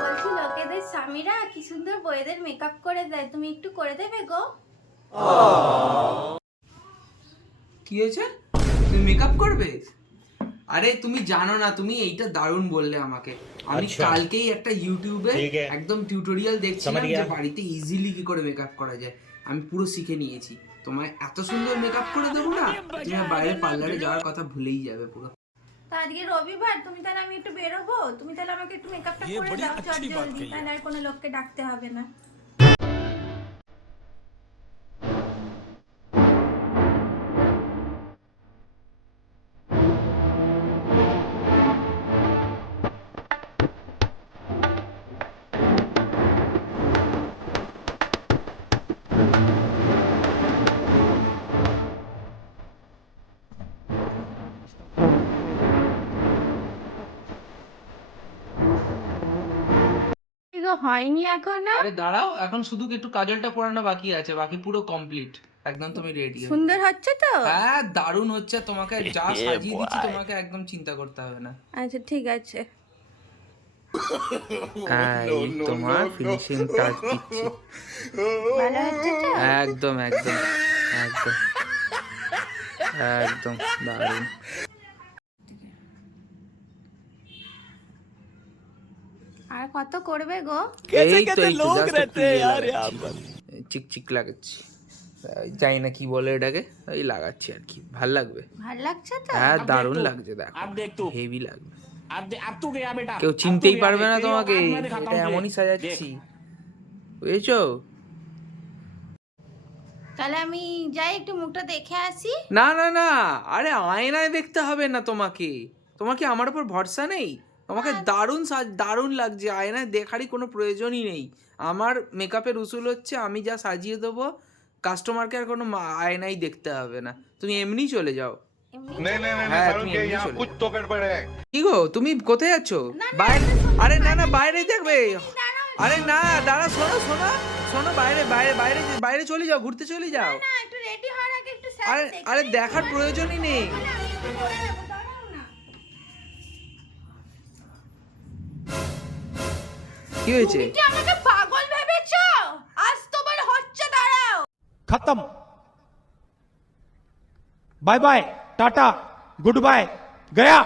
বলছি লোকেদের স্বামীরা কি সুন্দর মেকআপ করে দেয় তুমি একটু করে দেবে গো? কি হয়েছে? তুমি মেকআপ করবে? আরে তুমি জানো না তুমি এইটা দারুণ বললে আমাকে। আমি কালকেই একটা ইউটিউবে একদম টিউটোরিয়াল দেখছিলাম যে বাড়িতে ইজিলি কি করে মেকআপ করা যায়। আমি পুরো শিখে নিয়েছি। তোমায় এত সুন্দর মেকআপ করে দেবো না তুমি বাইরে পার্লারে যাওয়ার কথা ভুলেই যাবে পুরো। তা আজকে রবিবার তুমি তাহলে আমি একটু বেরোবো? তুমি তাহলে আমাকে একটু মেকআপটা করে দাও চট জলদি তাহলে আর কোনো লোককে ডাকতে হবে না। গো হয়নি এখনও। আরে দাঁড়াও এখন শুধু একটু কাজলটা পরানো বাকি আছে বাকি পুরো কমপ্লিট একদম তুমি রেডি সুন্দর হচ্ছে তো? হ্যাঁ দারুণ হচ্ছে তোমাকে যা সাজিয়ে দিচ্ছি তোমাকে একদম চিন্তা করতে হবে না। আচ্ছা ঠিক আছে। তোমার ফিনিশিং টাচ দিচ্ছি। ভালো হচ্ছে তো? একদম একদম একদম একদম দারুণ। আর কত করবে গো এই তো এই তো just একটু ইয়ে লাগাচ্ছি। এই চিক চিক লাগাচ্ছি এই জানি না কি বলে এটাকে এই লাগাচ্ছি আর কি ভাল লাগবে ভাল লাগছে তো হ্যাঁ দারুণ লাগছে দেখো अब देख तू হেভি লাগবে अब दे, अब तू गया बेटा কেউ अब तू চিনতেই गया, পারবে না तेरी তোমাকে औकात मैं दिखाता এটা हूँ तुझे। এমনই देख। সাজাচ্ছি বুঝেছো তাহলে আমি যাই একটু মুখটা দেখে আসি না না না আরে আয়নায় দেখতে হবে না তোমাকে তোমার কি আমার উপর ভরসা নেই আমাকে দারুণ সাজ দারুণ লাগছে আয়নায় দেখারই কোনো প্রয়োজনই নেই আমার মেকআপের উসুল হচ্ছে আমি যা সাজিয়ে দেবো কাস্টমারকে আর কোনো আয়নাই দেখতে হবে না তুমি এমনি চলে যাও কি গো তুমি কোথায় যাচ্ছ বাইরে আরে না না বাইরে দেখবে আরে না দাঁড়া শোনো শোনো শোনো বাইরে বাইরে বাইরে বাইরে চলে যাও ঘুরতে চলে যাও আরে আরে দেখার প্রয়োজনই নেই কি হয়েছে? আমাকে পাগল ভেবেছো? আজ তোমার হচ্ছে দাঁড়াও। খতম। Bye bye tata good bye Gaya.